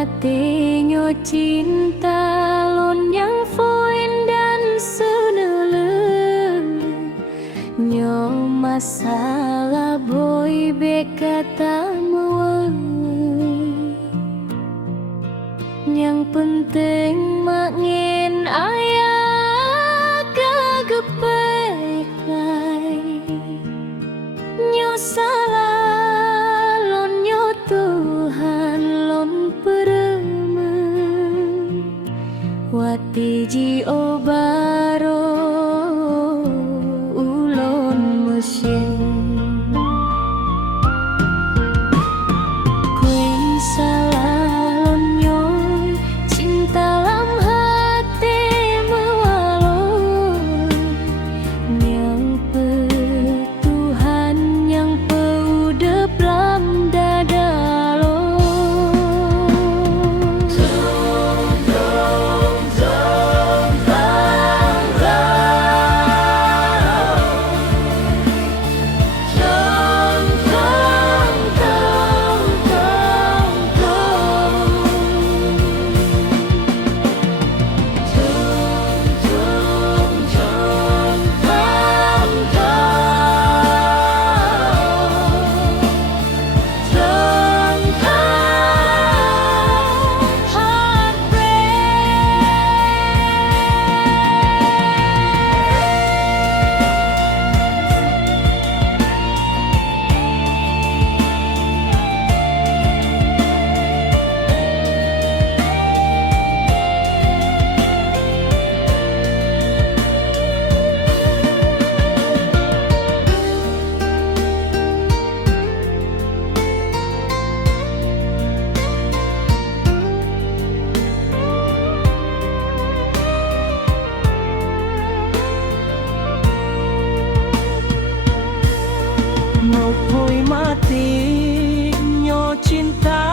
hatinya cinta lon yang foin dan seneleng nyo masalah boy bekata meweng yang penting makin ayah kagepek nyo salah lon nyo Tuhan lon peremen wati ji obaro ulon mesin kuin salah lon nyo cinta lam hati mewalon yang Tuhan yang peudep lam dadalo mau poi mati nyo cinta